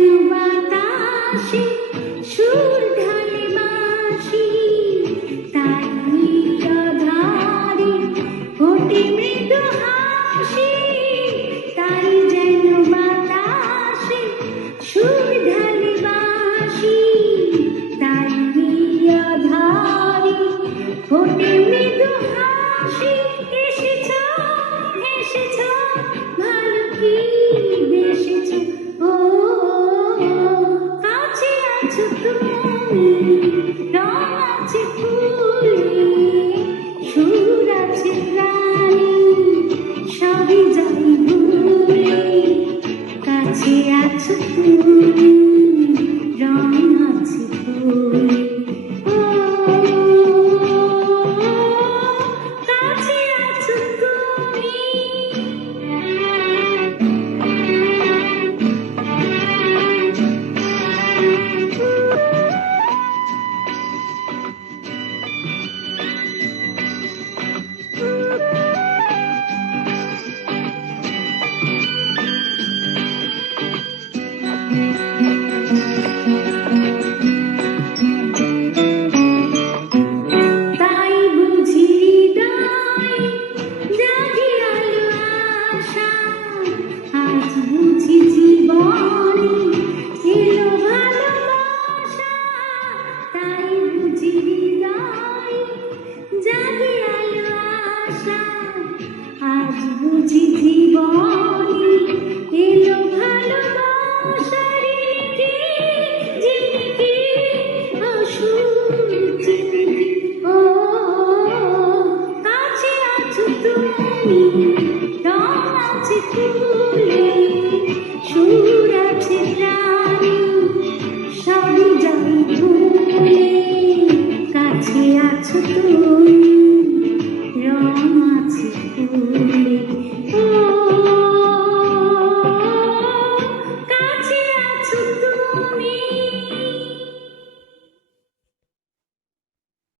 निर्वताशि আছো তুমি রং আছে ফুলে।